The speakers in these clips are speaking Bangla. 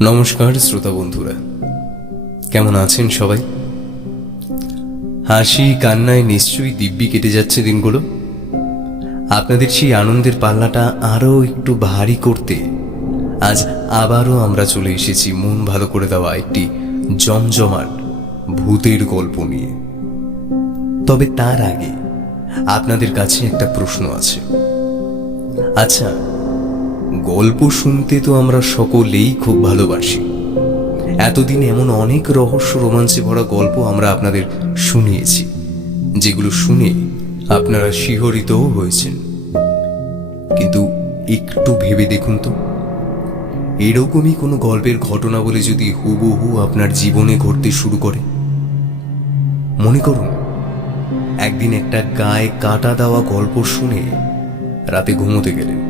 নমস্কার শ্রোতা বন্ধুরা, কেমন আছেন সবাই? হাসি কান্নায় নিশ্চয়ই দিব্যি কেটে যাচ্ছে দিনগুলো। আপনাদের সেই আনন্দের পাল্লাটা আরও একটু ভারী করতে আজ আবারও আমরা চলে এসেছি মন ভালো করে দেওয়া একটি জমজমাট ভূতের গল্প নিয়ে। তবে তার আগে আপনাদের কাছে একটা প্রশ্ন আছে। আচ্ছা, গল্প শুনতে তো আমরা সকলেই খুব ভালোবাসি। এতদিন এমন অনেক রহস্য রোমাঞ্চে ভরা গল্প আমরা আপনাদের শুনিয়েছি, যেগুলো শুনে আপনারা শিহরিতও হয়েছেন। কিন্তু একটু ভেবে দেখুন তো, এরকমই কোনো গল্পের ঘটনা বলে যদি হুবহু আপনার জীবনে ঘটতে শুরু করে। মনে করুন, একদিন একটা গায়ে কাটা দেওয়া গল্প শুনে রাতে ঘুমোতে গেলেন।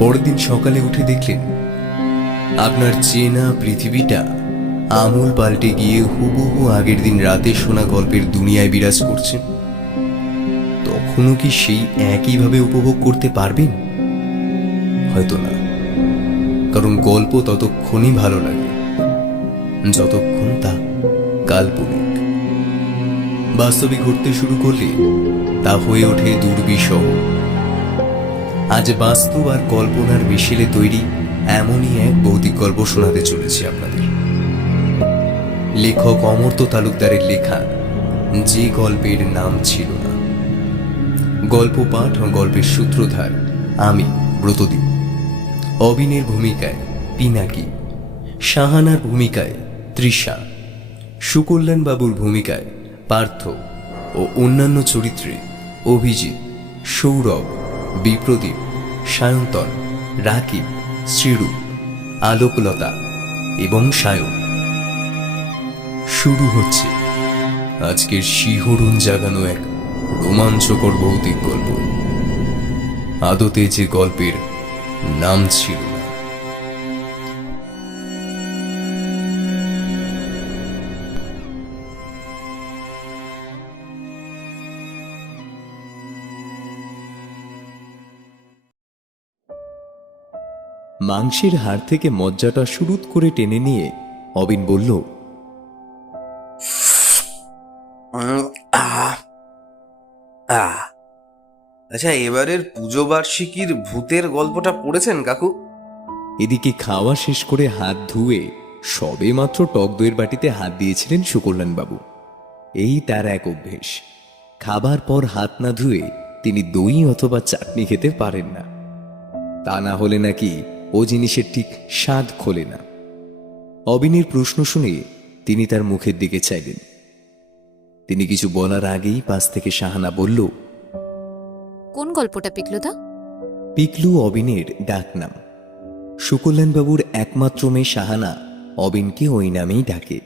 পরের দিন সকালে উঠে দেখলেন আপনার চেনা পৃথিবীটা আমূল পাল্টে গিয়ে হুবহু আগের দিন রাতে শোনা গল্পের দুনিয়ায় বিরাজ করছেন। তখনও কি সেই একইভাবে উপভোগ করতে পারবেন? হয়তো না, কারণ গল্প ততক্ষণই ভালো লাগে যতক্ষণ তা কাল্পনিক। বাস্তবে ঘটতে শুরু করলে তা হয়ে ওঠে দুর্বিষহ। আজ বাস্তব আর কল্পনার মিশেলে তৈরি এমনই এক ভৌতিক গল্প শোনাতে চলেছি আপনাদের। লেখক অমর্ত্য তালুকদারের লেখা যে গল্পের নাম ছিল না। গল্প পাঠ ও গল্পের সূত্রধার আমি, ব্রতদীপ। অবিনের ভূমিকায় পিনাকি, সাহানার ভূমিকায় তৃষা, সুকল্যাণ বাবুর ভূমিকায় পার্থ ও অন্যান্য চরিত্রে অভিজিৎ, সৌরভ, বিপ্রদীপ, সায়ন্তন, রাকিব, শ্রীরূপ, আলোকলতা এবং সায়ন। শুরু হচ্ছে আজকের শিহরণ জাগানো এক রোমাঞ্চকর ভৌতিক গল্প। আদতে যে গল্পের নাম ছিল না। মাংসের হাড় থেকে মজ্জাটা শুরুত করে টেনে নিয়ে অবিন বলল, আচ্ছা, এবারের পুজো বার্ষিকীর ভূতের গল্পটা পড়েছেন কাকু? এদিকে খাওয়া শেষ করে হাত ধুয়ে সবে মাত্র টক দইয়ের বাটিতে হাত দিয়েছিলেন সুকল্যাণ বাবু। এই তার এক অভ্যেস। খাবার পর হাত না ধুয়ে তিনি দই অথবা চাটনি খেতে পারেন না। তা না হলে নাকি ও জিনিসের ঠিক স্বাদ খোলে না। অবিনের প্রশ্ন শুনে তিনি তার মুখের দিকে চাইলেন। তিনি কিছু বলার আগেই পাশ থেকে সাহানা বলল, কোন গল্পটা পিকলুদা? পিকলু অবিনের ডাক নাম। সুকল্যাণবাবুর একমাত্র মেয়ে সাহানা অবিনকে ওই নামেই ডাকে।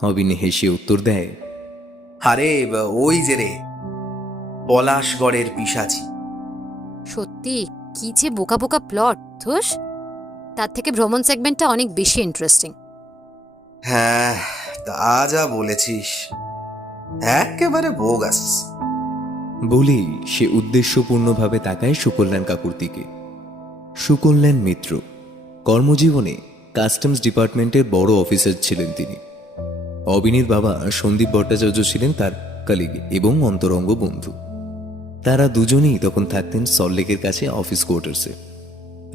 অবিন হেসে উত্তর দেয়, আরে ওই যে রে, পলাশগড়ের পিশাচি। সত্যি কি যে বোকা বোকা প্লট ধুস। তার থেকে ভ্রমণ সেগমেন্টটা অনেক বেশি ইন্টারেস্টিং। হ্যাঁ, তা যা বলেছিস, একেবারে বোগাস। বলেই সে উদ্দেশ্যপূর্ণভাবে তাকায় সুকল্যাণ কাকুর দিকে। সুকল্যাণ মিত্র কর্মজীবনে কাস্টমস ডিপার্টমেন্টের বড় অফিসার ছিলেন তিনি। অবিনের বাবা সন্দীপ ভট্টাচার্য ছিলেন তার কলিগ এবং অন্তরঙ্গ বন্ধু। তারা দুজনেই তখন থাকতেন সল্টলেকের কাছে অফিস কোয়ার্টার্সে।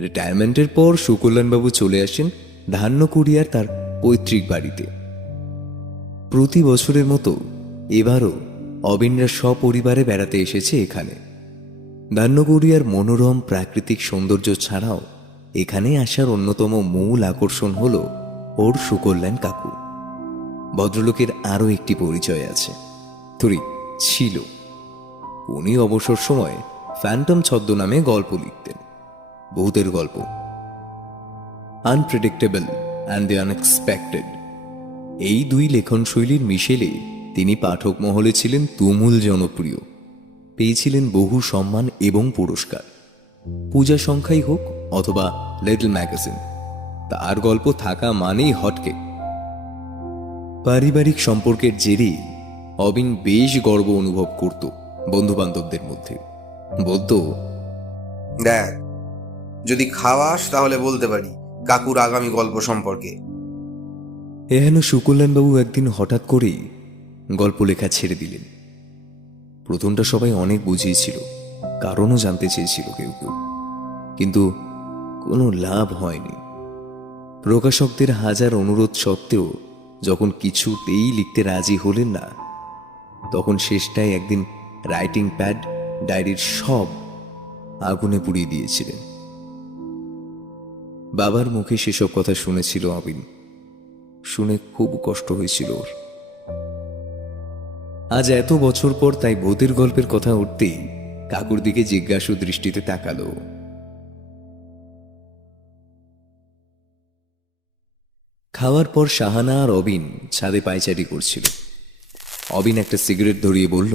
রিটায়ারমেন্টের পর সুকল্যাণবাবু চলে আসেন ধান্যকুড়িয়ার তার পৈতৃক বাড়িতে। প্রতি বছরের মতো এবারও অবিনরা সপরিবারে বেড়াতে এসেছে এখানে। ধান্যকুড়িয়ার মনোরম প্রাকৃতিক সৌন্দর্য ছাড়াও এখানে আসার অন্যতম মূল আকর্ষণ হল ওর সুকল্যাণ কাকু। ভদ্রলোকের আরও একটি পরিচয় আছে, ছিল। উনি অবসর সময়ে ফ্যান্টম ছদ্মনামে গল্প লিখতেন, ভূতের গল্প। আনপ্রেডিক্টেবল অ্যান্ড দ্য আনএক্সপেক্টেড, এই দুই লেখন শৈলীর মিশেলে তিনি পাঠক মহলে ছিলেন তুমুল জনপ্রিয়। পেয়েছিলেন বহু সম্মান এবং পুরস্কার। পূজা সংখ্যাই হোক অথবা লিটল ম্যাগাজিন, তার গল্প থাকা মানেই হটকে। পারিবারিক সম্পর্কের জেরে অবিন বেশ গর্ব অনুভব করত বন্ধু বান্ধবদের মধ্যে। বলতো, দেখ, যদি খাওয়াস তাহলে বলতে পারি, কাকুর আগামী গল্প সম্পর্কে। এহেন সুকল্যাণবাবু একদিন হঠাৎ করেই গল্প লেখা ছেড়ে দিলেন। প্রথমটা সবাই অনেক বুঝিয়েছিল, কারণও জানতে চেয়েছিল কেউ কেউ, কিন্তু কোনো লাভ হয়নি। প্রকাশকদের হাজার অনুরোধ সত্ত্বেও যখন কিছুতেই লিখতে রাজি হলেন না, তখন শেষটায় একদিন রাইটিং প্যাড, ডায়েরির সব আগুনে পুড়িয়ে দিয়েছিলেন। বাবার মুখে সেসব কথা শুনেছিল অবিন, শুনে খুব কষ্ট হয়েছিল ওর। আজ এত বছর পর তাই ভূতের গল্পের কথা উঠতেই কাকুর দিকে জিজ্ঞাসু দৃষ্টিতে তাকালো। খাওয়ার পর শাহানা আর অবিন ছাদে পায়চারি করছিল। অবিন একটা সিগারেট ধরিয়ে বলল,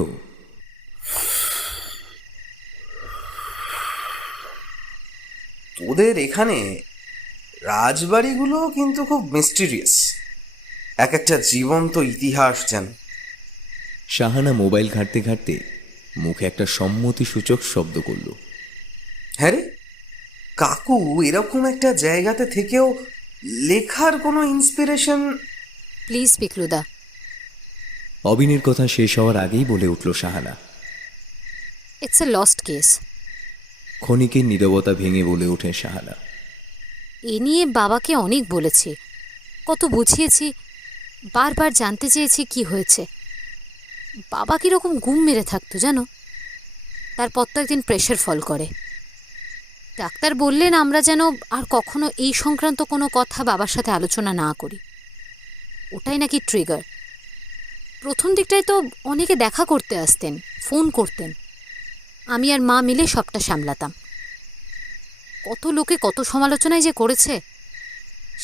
তোদের এখানে রাজবাড়িগুলো কিন্তু খুব মিস্টিরিয়াস, এক একটা জীবন্ত ইতিহাস যেন। শাহানা মোবাইল ঘাঁটতে ঘাঁটতে মুখে একটা সম্মতিসূচক শব্দ করল। হ্যাঁ রে, কাকু এরকম একটা জায়গাতে থেকেও লেখার কোনো ইন্সপিরেশন? প্লিজ পিকলুদা। অবিনের কথা শেষ হওয়ার আগেই বলে উঠল Shahana. It's a lost case. ক্ষণিকের নীরবতা ভেঙে বলে ওঠে শাহানা। এ নিয়ে বাবাকে অনেক বলেছি, কত বুঝিয়েছি, বারবার জানতে চেয়েছি কি হয়েছে। বাবা কীরকম ঘুম মেরে থাকতো জানো। তারপর তো একদিন প্রেশার ফল করে। ডাক্তার বললেন আমরা যেন আর কখনো এই সংক্রান্ত কোনো কথা বাবার সাথে আলোচনা না করি। ওটাই নাকি ট্রিগার। প্রথম দিকটায় তো অনেকে দেখা করতে আসতেন, ফোন করতেন, আমি আর মা মিলে সবটা সামলাতাম। কত লোকে কত সমালোচনায় যে করেছে,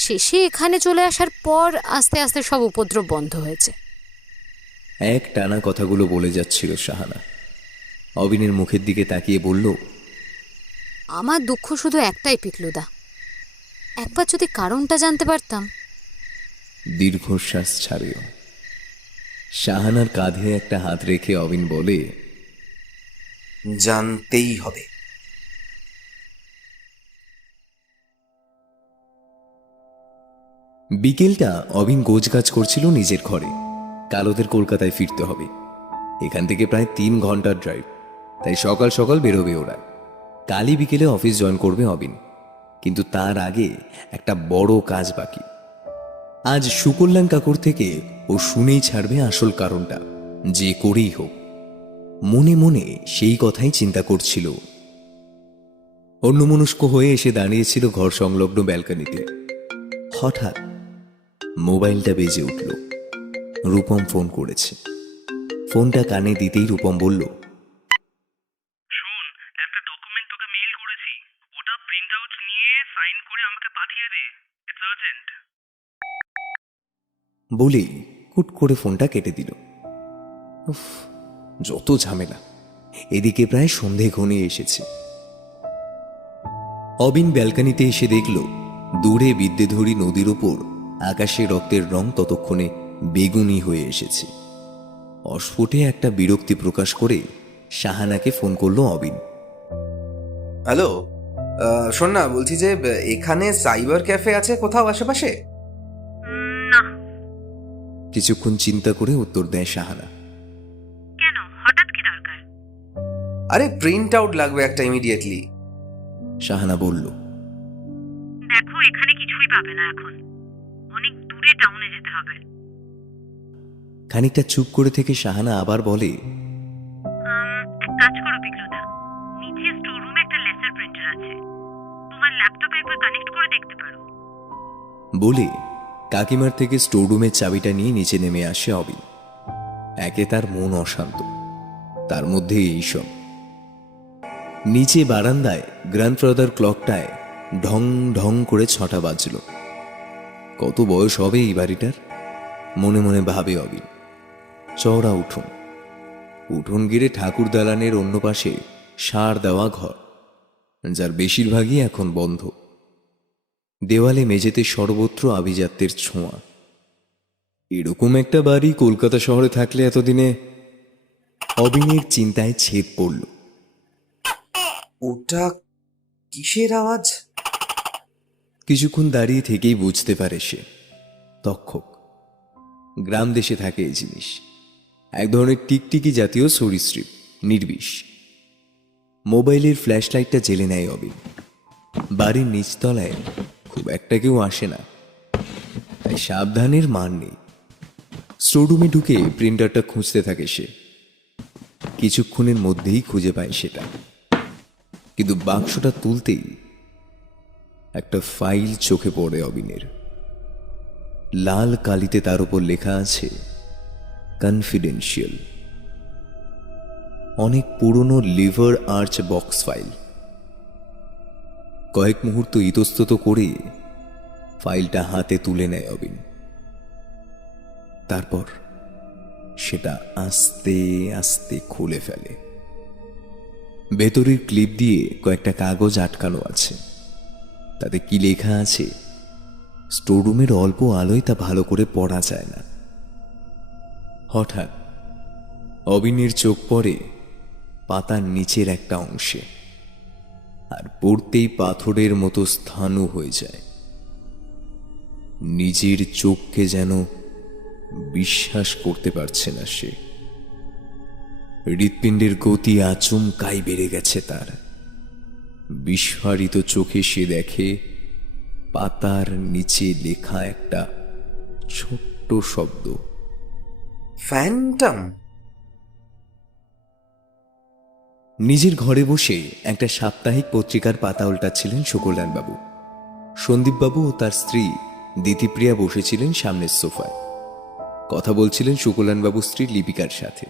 শেষে এখানে চলে আসার পর আস্তে আস্তে সব উপদ্রব বন্ধ হয়েছে। এক টানা কথাগুলো বলে যাচ্ছিল শাহানা। অবিনের মুখের দিকে তাকিয়ে বলল, আমার দুঃখ শুধু একটাই পিকলুদা, একবার যদি কারণটা জানতে পারতাম। দীর্ঘশ্বাস ছাড়িও। শাহানার কাঁধে একটা হাত রেখে অবিন বলে, জানতেই হবে। বিকেলটা অবিন গোছগাছ করছিল নিজের ঘরে। কাল ওদের কলকাতায় ফিরতে হবে। এখান থেকে প্রায় 3 ঘন্টার ড্রাইভ, তাই সকাল সকাল বেরোবে ওরা। কালই বিকেলে অফিস জয়েন করবে অবিন, কিন্তু তার আগে একটা বড় কাজ বাকি। আজ সুকল্যাণ কাকুর থেকে ও শুনেই ছাড়বে আসল কারণটা, যে করেই হোক। মনে মনে সেই কথাই চিন্তা করছিল। অন্যমনস্ক হয়ে এসে দাঁড়িয়েছিল ঘর সংলগ্ন ব্যালকনিতে। হঠাৎ মোবাইলটা বেজে উঠল। রূপম ফোন করেছে। ফোনটা কানে দিতেই রূপম বলল, শোন, একটা ডকুমেন্ট তোকে মেইল করেছি, ওটা প্রিন্ট আউট নিয়ে সাইন করে আমাকে পাঠিয়ে দে। It's urgent. বলেই কুট করে ফোনটা কেটে দিল। উফ, যত ঝামেলা। এদিকে প্রায় সন্ধে ঘনিয়ে এসেছে। অবিন ব্যালকনিতে এসে দেখল দূরে বিদ্যেধরী নদীর ওপর আকাশে রক্তের রং ততক্ষণে বেগুনি হয়ে এসেছে। অস্ফুটে একটা বিরক্তি প্রকাশ করে শাহানাকে ফোন করলো অবিন। হ্যালো, শোন না, বলছি যে এখানে সাইবার ক্যাফে আছে কোথাও আশেপাশে? না। কিছুক্ষণ চিন্তা করে উত্তর দেয় শাহানা। কেন, হঠাৎ কি দরকার? আরে প্রিন্ট আউট লাগবে একটা ইমিডিয়েটলি। শাহানা বলল, দেখো, এখানে কিছুই পাবে না এখন, অনেক দূরে টাউনে যেতে হবে। খানিকটা চুপ করে থেকে শাহানা আবার বলে, এক কাজ করো পিকলুদা, নিচে স্টোর রুমে একটা লেসার প্রিন্টার আছে, তোমার ল্যাপটপে একবার কানেক্ট করে দেখতে পারো। বলে কাকিমার থেকে স্টোররুমের চাবিটা নিয়ে নিচে নেমে আসে অবিন। একে তার মন অশান্ত, তার মধ্যে এইসব। নিচে বারান্দায় গ্র্যান্ডফাদার ক্লকটায় ঢং ঢং করে 6টা বাজল। কত বয়স হবে এই বাড়িটার, মনে মনে ভাবে অবিন। চওড়া উঠোন, উঠোন ঘিরে ঠাকুর দালানের অন্য পাশে সার দেওয়া ঘর, যার বেশিরভাগই এখন বন্ধ। দেওয়ালে মেঝেতে সর্বত্র আভিজাত্যের ছোঁয়া। এরকম একটা বাড়ি কলকাতা শহরে থাকলে এতদিনে অবিনের চিন্তায় ছেদ পড়ল। ওটা কিসের আওয়াজ? কিছুক্ষণ দাঁড়িয়ে থেকেই বুঝতে পারে সে তক্ষক। গ্রাম দেশে থাকে এই জিনিস, এক ধরনের টিকটিকি জাতীয় সরীসৃপ, নির্বিষ। মোবাইলের ফ্ল্যাশ লাইটটা জ্বেলে নেয় অবিন। বাড়ির নিচতলায় খুব একটা কেউ আসে না, তাই সাবধানের মান নেই। স্টোররুমে ঢুকে প্রিন্টারটা খুঁজতে থাকে সে। কিছুক্ষণের মধ্যেই খুঁজে পায় সেটা, কিন্তু বাক্সটা তুলতেই একটা ফাইল চোখে পড়ে অবিনের। লাল কালিতে তার উপর লেখা আছে কনফিডেন্সিয়াল। অনেক পুরনো লিভার আর্চ বক্স ফাইল। কয়েক মুহূর্ত ইতস্তত করে ফাইলটা হাতে তুলে নেয় অবিন। তারপর সেটা আস্তে আস্তে খুলে ফেলে। ভেতরের ক্লিপ দিয়ে কয়েকটা কাগজ আটকানো আছে। তাতে কি লেখা আছে স্টোররুমের অল্প আলোয় তা ভালো করে পড়া যায় না। হঠাৎ অবিনের চোখ পড়ে পাতার নিচের একটা অংশে, আর পড়তেই পাথরের মতো স্থানু হয়ে যায়। নিজের চোখকে যেন বিশ্বাস করতে পারছে না সে। হৃৎপিণ্ডের গতি আচমকাই বেড়ে গেছে তার। বিস্ফারিত চোখে সে দেখে পাতার নিচে লেখা একটা ছোট্ট শব্দ, ফ্যান্টম। নিজের ঘরে বসে একটা সাপ্তাহিক পত্রিকার পাতা উল্টাচ্ছিলেন সুকল্যাণবাবু। সন্দীপবাবু ও তার স্ত্রী দিতিপ্রিয়া বসেছিলেন সামনের সোফায়। কথা বলছিলেন সুকল্যাণবাবুর স্ত্রী লিপিকার সাথে।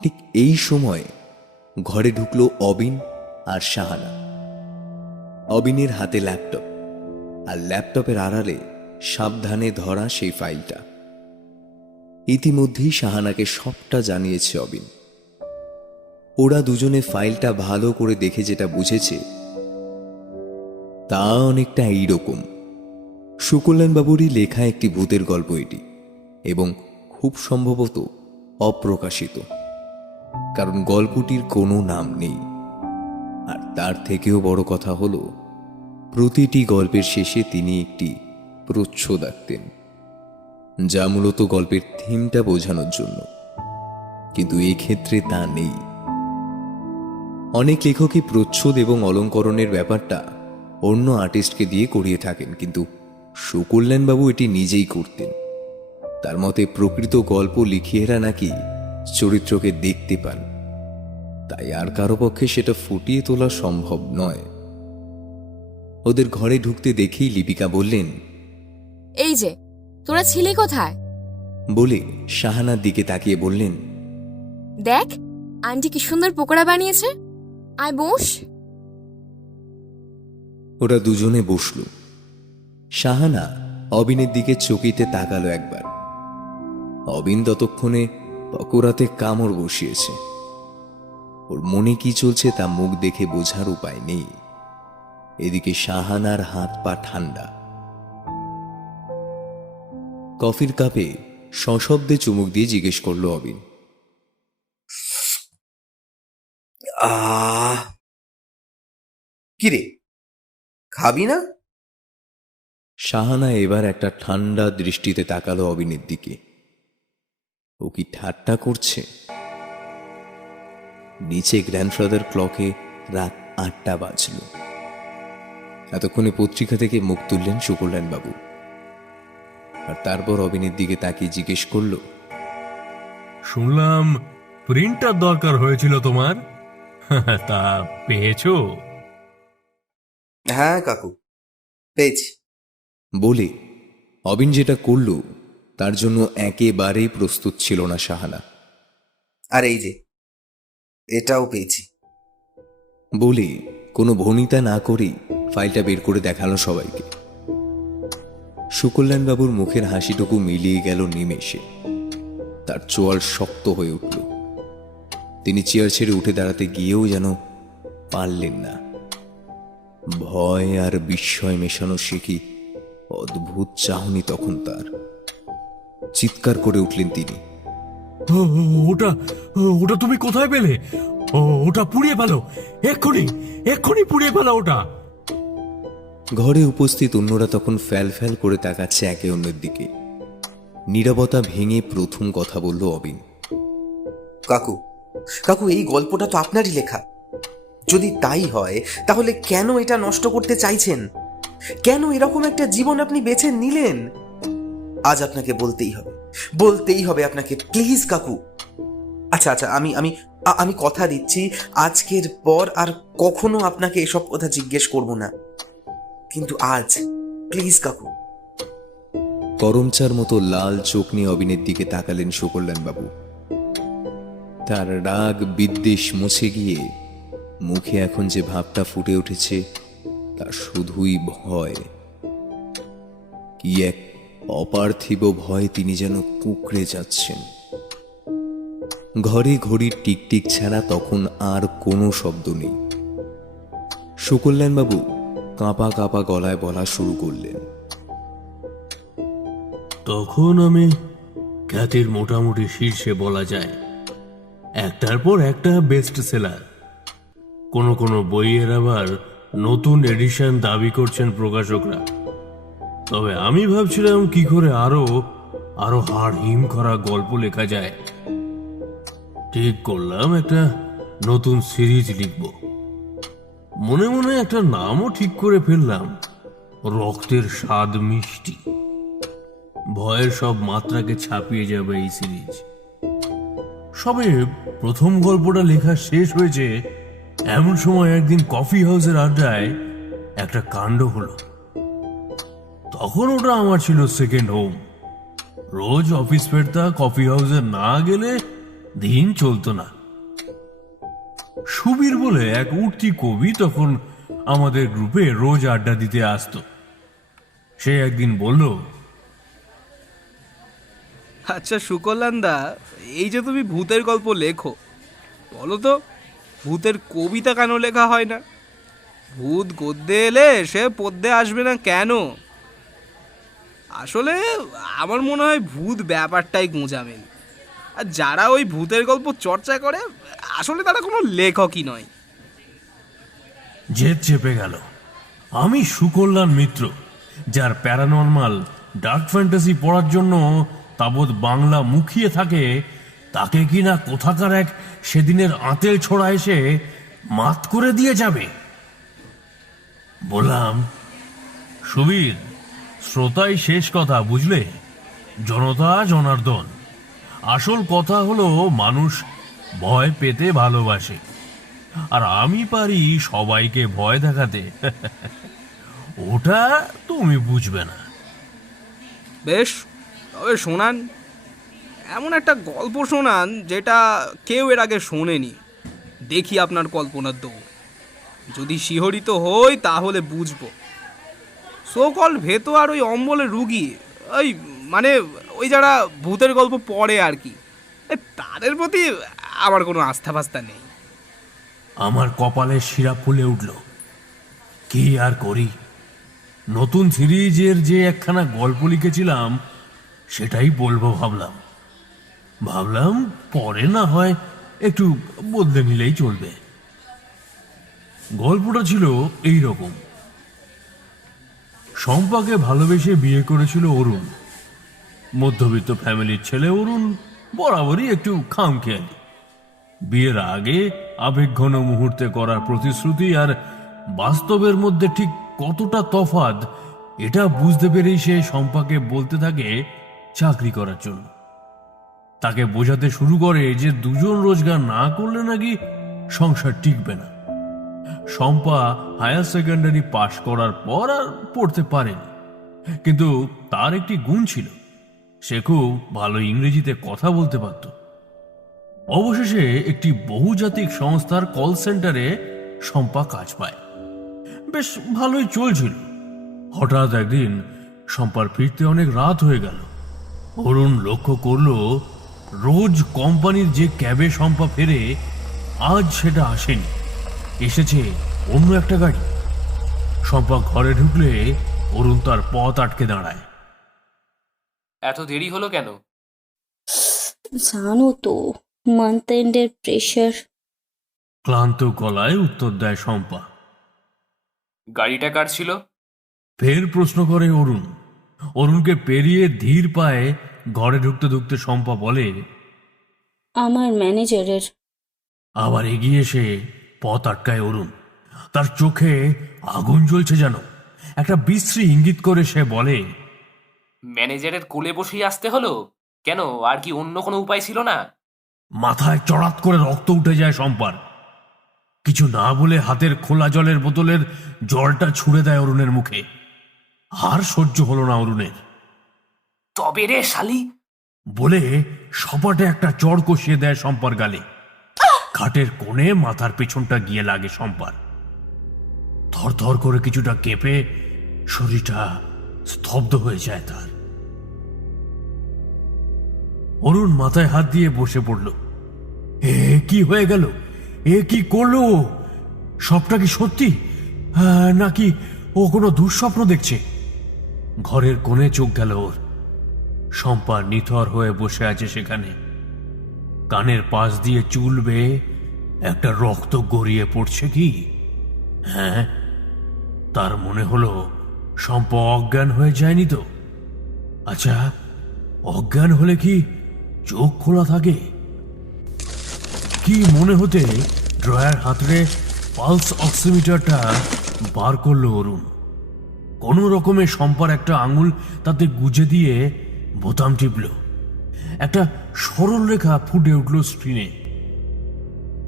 ঠিক এই সময় ঘরে ঢুকলো অবিন আর সাহানা। অবিনের হাতে ল্যাপটপ, আর ল্যাপটপের আড়ালে সাবধানে ধরা সেই ফাইলটা। ইতিমধ্যেই সাহানাকে সবটা জানিয়েছে অবিন। ওরা দুজনে ফাইলটা ভালো করে দেখে যেটা বুঝেছে তা অনেকটা এইরকম। সুকল্যাণবাবুরই লেখা একটি ভূতের গল্প এটি, এবং খুব সম্ভবত অপ্রকাশিত, কারণ গল্পটির কোনো নাম নেই। আর তার থেকেও বড় কথা হলো প্রতিটি গল্পের শেষে তিনি একটি প্রচ্ছদ আঁকতেন, যা মূলত গল্পের থিমটা বোঝানোর জন্য, কিন্তু এক্ষেত্রে তা নেই। অনেক লেখকই প্রচ্ছদ এবং অলঙ্করণের ব্যাপারটা অন্য আর্টিস্টকে দিয়ে করিয়ে থাকেন, কিন্তু সুকল্যাণবাবু এটি নিজেই করতেন। তার মতে প্রকৃত গল্প লিখিয়েরা নাকি চরিত্রকে দেখতে পান, তাই আর কারো পক্ষে সেটা ফুটিয়ে তোলা সম্ভব নয়। ওদের ঘরে ঢুকতে দেখেই লিপিকা বললেন, এই যে তোরা ছিলি কোথায়? বলে সাহানার দিকে তাকিয়ে বললেন, দেখ আন্টি কি সুন্দর পকোড়া বানিয়েছে, আয় বস। ওরা দুজনে বসল। সাহানা অবিনের দিকে চকিতে তাকালো একবার। অবিন ততক্ষণে পকোড়াতে কামড় বসিয়েছে। ওর মনে কি চলছে তা মুখ দেখে বোঝার উপায় নেই। এদিকে সাহানার হাত পা ঠান্ডা। কফির কাপে সশব্দে চুমুক দিয়ে জিজ্ঞেস করলো অবিন, কিরে, খাবি না? সাহানা এবার একটা ঠান্ডা দৃষ্টিতে তাকালো অবিনের দিকে। ও কি ঠাট্টা করছে? নিচে গ্র্যান্ডফাদার ক্লকে রাত 8টা বাজল। এতক্ষণে পত্রিকা থেকে মুখ তুললেন সুকল্যাণবাবু, আর তারপর অবিনের দিকে তাকিয়ে জিজ্ঞেস করল, শুনলাম প্রিন্টার দরকার হয়েছিল তোমার, তা পেয়েছো? হ্যাঁ কাকু, পেয়েছি। বলে অবিন যেটা করল তার জন্য একেবারেই প্রস্তুত ছিল না সাহানা। আর এই যে এটাও পেয়েছি। বলে কোনো ভনিতা না করেই ফাইলটা বের করে দেখালো সবাইকে। সুকল্যাণবাবুর মুখের হাসিটুকু মিলিয়ে গেল নিমেষে। তার চোয়াল শক্ত হয়ে উঠল। তিনি চেয়ার ছেড়ে উঠে দাঁড়াতে গিয়েও যেন পারলেন না। ভয় আর বিস্ময় মেশানো সে কি অদ্ভুত চাহনি তখন তার। চিৎকার করে উঠলেন তিনি, ওটা ওটা তুমি কোথায় পেলে? ওটা পুড়িয়ে ফেলো, এক্ষুনি এক্ষুনি পুড়িয়ে ফেলো ওটা। ঘরে উপস্থিত অন্যরা তখন ফ্যাল ফ্যাল করে তাকাচ্ছে একে অন্যের দিকে। নীরবতা ভেঙে প্রথম কথা বলল অবিন। কাকু, কাকু, এই গল্পটা তো আপনারই লেখা। যদি তাই হয় তাহলে কেন এটা নষ্ট করতে চাইছেন? কেন এরকম একটা জীবন আপনি বেছে নিলেন? আজ আপনাকে বলতেই হবে আপনাকে, প্লিজ কাকু। আচ্ছা আচ্ছা, আমি আমি আমি কথা দিচ্ছি আজকের পর আর কখনো আপনাকে এসব কথা জিজ্ঞেস করব না, কিন্তু আজ প্লিজ কাকু। করমচার মতো লাল চোখ নিয়ে অবিনের দিকে তাকালেন সুকল্যাণ বাবু। তার রাগ বিদ্বেষ মুছে গিয়ে মুখে এখন যে ভাবটা ফুটে উঠেছে তা শুধুই ভয়। কি এক অপার্থিব ভয়, তিনি যেন কুঁকড়ে যাচ্ছেন। ঘরে ঘড়ির টিকটিক ছাড়া তখন আর কোনো শব্দ নেই। সুকল্যাণ বাবু কাঁপা কাঁপা গলায় বলা শুরু করলেন। তখন আমি খ্যাতির মোটামুটি শীর্ষে বলা যায়, একটার পর একটা বেস্ট সেলার। কোনো কোনো বইয়ের আবার নতুন এডিশন দাবি করছেন প্রকাশকরা। তবে আমি ভাবছিলাম কি করে আরো আরো হাড় হিম করা গল্প লেখা যায়। ঠিক করলাম একটা নতুন সিরিজ লিখব। মনে মনে একটা নামও ঠিক করে ফেললাম, রক্তের স্বাদ মিষ্টি। ভয়ের সব মাত্রাকে ছাপিয়ে যাবে এই সিরিজ। সবে প্রথম গল্পটা লেখা শেষ হয়েছে এমন সময় একদিন কফি হাউসের আড্ডায় একটা কাণ্ড হলো। তখন ওটা আমার ছিল সেকেন্ড হোম। রোজ অফিস ফেরতা, কফি হাউসে না গেলে দিন চলতো না। সুবীর বলে এক উঠতি কবি তখন আমাদের গ্রুপে রোজ আড্ডা দিতে আসতো। সে একদিন বলল, আচ্ছা সুকল্যাণ দা, এই যে তুমি ভূতের গল্প লেখো, বলো তো ভূতের কবিতা কেন লেখা হয় না? ভূত গদ্যে এলে সে পদ্যে আসবে না কেন? আসলে আমার মনে হয় ভূত ব্যাপারটাই গোঁজামিল। আর যারা ওই ভূতের গল্প চর্চা করে আসলে তারা কোনো লেখকই নয়। জেদ চেপে গেল। আমি সুকল্যাণ মিত্র, যার প্যারানর্মাল ডার্ক ফ্যান্টাসি পড়ার জন্য তাবৎ বাংলা মুখিয়ে থাকে, তাকে কিনা কোথাকার এক সেদিনের আঁতেল ছোড়া এসে মাত করে দিয়ে যাবে। বললাম, সুবীর, শ্রোতাই শেষ কথা, বুঝলে? জনতা জনার্দন। আসল কথা হলো মানুষ ভয় পেতে ভালোবাসে, আর আমি পারি সবাইকে ভয় দেখাতে। ওটা তুমি বুঝবে না। বেশ, তবে শোনান, এমন একটা গল্প শোনান যেটা কেউ এর আগে শোনেনি। দেখি আপনার কল্পনার দৌড়। যদি শিহরিত হই তাহলে বুঝবো। সোকল ভেতো আর ওই অম্বলের রুগী, ওই মানে ওই যারা ভূতের গল্প পড়ে আর কি, তাদের প্রতি আমার কোনো আস্থা ফাস্তা নেই। আমার কপালে শিরা ফুলে উঠল। কি আর করি, নতুন সিরিজের যে একখানা গল্প লিখেছিলাম সেটাই বলবো ভাবলাম পরে না হয় একটু বদলে নিলেই চলবে। গল্পটা ছিল এই রকম। শম্পাকে ভালোবেসে বিয়ে করেছিল অরুণ। মধ্যবিত্ত ফ্যামিলির ছেলে অরুণ বরাবরই একটু খামখেয়ালি। বিয়ের আগে আবেগঘন মুহূর্তে করার প্রতিশ্রুতি আর বাস্তবের মধ্যে ঠিক কতটা তফাৎ এটা বুঝতে পেরেই সে শম্পাকে বলতে থাকে চাকরি করার জন্য। তাকে বোঝাতে শুরু করে যে দুজন রোজগার না করলে নাকি সংসার টিকবে না। শম্পা হায়ার সেকেন্ডারি পাশ করার পর আর পড়তে পারেনি, কিন্তু তার একটি গুণ ছিল, সে খুব ভালো ইংরেজিতে কথা বলতে পারত। অবশেষে একটি বহুজাতিক সংস্থার কল সেন্টারে শম্পা কাজ পায়। বেশ ভালোই চলছিল। হঠাৎ একদিন শম্পার ফিরতে অনেক রাত হয়ে গেল। অরুণ লক্ষ্য করল রোজ কোম্পানির যে ক্যাবে শম্পা ফেরে, আজ সেটা আসেনি, এসেছে অন্য একটা গাড়ি। শম্পা ঘরে ঢুকলে অরুণ তার পথ আটকে দাঁড়ায়। এত দেরি হলো কেন? জানো তো, মান্থ এন্ডের প্রেশার। ক্লান্ত গলায় উত্তর দেয় শম্পা। গাড়িটা কার ছিল? ফের প্রশ্ন করে অরুণ। অরুণকে পেরিয়ে ধীর পায়ে ঘরে ঢুকতে ঢুকতে শম্পা বলে, আমার ম্যানেজারের। আবার এগিয়ে এসে পথ আটকায় অরুণ। তার চোখে আগুন জ্বলছে যেন। একটা বিশ্রী ইঙ্গিত করে সে বলে, ম্যানেজারের কোলে বসেই আসতে হলো কেন? আর কি অন্য কোনো উপায় ছিল না? মাথায় চড়াত করে রক্ত উঠে যায় শম্পার। কিছু না বলে হাতের খোলা জলের বোতলের জলটা ছুঁড়ে দেয় অরুণের মুখে। আর সহ্য হলো না অরুণের। তবে রে শালি, বলে সপাটে একটা চড় কষিয়ে দেয় শম্পার গালে। খাটের কোণে মাথার পেছনটা গিয়ে লাগে শম্পার। থরথর করে কিছুটা কেঁপে শরীরটা স্তব্ধ হয়ে যায় তার। অরুণ মাথায় হাত দিয়ে বসে পড়ল। এ কি হয়ে গেল? এ কি করলো ও? সবটা কি সত্যি, নাকি ও কোনো দুঃস্বপ্ন দেখছে? ঘরের কোণে চোখ গেল ওর। শম্পা নিথর হয়ে বসে আছে সেখানে। কানের পাশ দিয়ে চুল বেয়ে একটা রক্ত গড়িয়ে পড়ছে কি? হ্যাঁ, তার মনে হলো শম্পা অজ্ঞান হয়ে যায়নি তো। আচ্ছা, অজ্ঞান হলে কি চোখ খোলা থাকে? কি মনে হতে ড্রয়ার হাতড়ে পালস অক্সিমিটারটা বার করলো অরুণ। কোনো রকমে শম্পার একটা আঙুল তাতে গুজে দিয়ে বোতাম টিপল। একটা সরল রেখা ফুটে উঠল স্ক্রিনে।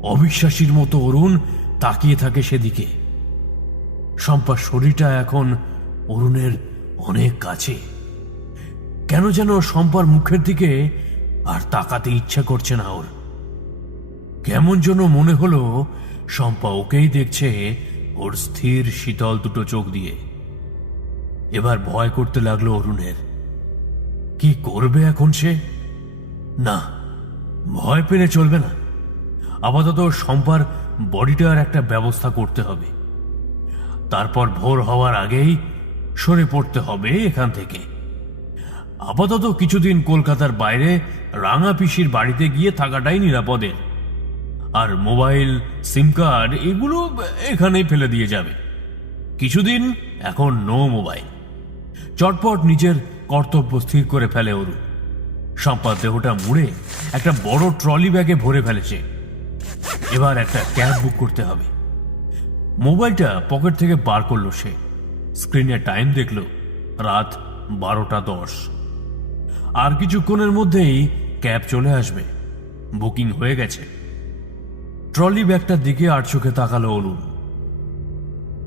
অবিশ্বাসীর মতো অরুণ তাকিয়ে থাকে সেদিকে। শম্পার শরীরটা এখন অরুণের অনেক কাছে। কেন যেন শম্পার মুখের দিকে আর তাকাতে ইচ্ছা করছে না ওর। কেমন যেন মনে হলো শম্পা ওকেই দেখছে ওর স্থির শীতল দুটো চোখ দিয়ে। এবার ভয় করতে লাগলো অরুণের। কি করবে এখন সে? না, ভয় পেলে চলবে না। আপাতত শম্পার বডিটার একটা ব্যবস্থা করতে হবে। তারপর ভোর হওয়ার আগেই সরে পড়তে হবে এখান থেকে। আপাতত কিছুদিন কলকাতার বাইরে রাঙা পিসির বাড়িতে গিয়ে থাকাটাই নিরাপদের। আর মোবাইল, সিম কার্ড এগুলো এখানেই ফেলে দিয়ে যাবে কিছুদিন। এখন নো মোবাইল। চটপট নিজের কর্তব্য স্থির করে ফেলে অরুণ। শম্পার দেহটা মুড়ে একটা বড় ট্রলি ব্যাগে ভরে ফেলেছে। এবার একটা ক্যাব বুক করতে হবে। মোবাইলটা পকেট থেকে বার করলো সে। স্ক্রিনে টাইম দেখলো রাত 12:10। আর কিছুক্ষণের মধ্যেই ক্যাব চলে আসবে। বুকিং হয়ে গেছে। ট্রলি ব্যাগটার দিকে আর চোখে তাকালো অরুণ।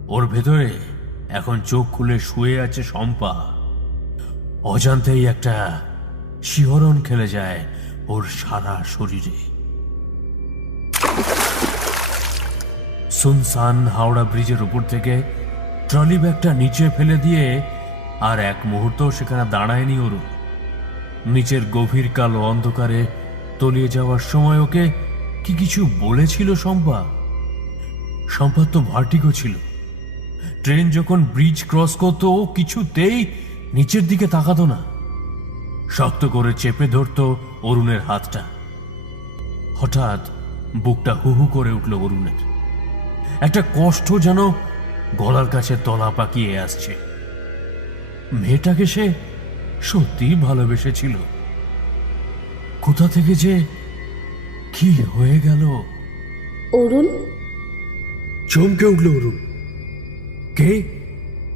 ওর ভেতরে এখন চোখ খুলে শুয়ে আছে শম্পা। অজান্তেই একটা শিহরণ খেলে যায় ওর সারা শরীরে। সুনসান হাওড়া ব্রিজের উপর থেকে ট্রলি ব্যাগটা নিচে ফেলে দিয়ে আর এক মুহূর্ত সেখানে দাঁড়ায়নি অরুণ। নিচের গভীর কালো অন্ধকারে তলিয়ে যাওয়ার সময় ওকে কি কিছু বলেছিল শম্পা? শম্পার তো ভার্টিগো ছিল। ট্রেন যখন ব্রিজ ক্রস করতো ও কিছুতেই নিচের দিকে তাকাতো না। শক্ত করে চেপে ধরতো অরুণের হাতটা। হঠাৎ বুকটা হু হু করে উঠল অরুণের। একটা কষ্ট যেন গলার কাছে তলা পাকিয়ে আসছে। মেয়েটাকে সে সত্যি ভালোবেসেছিল। কোথা থেকে যে কি হয়ে গেল? অরুণ, চমকে উঠল অরুণ। কে?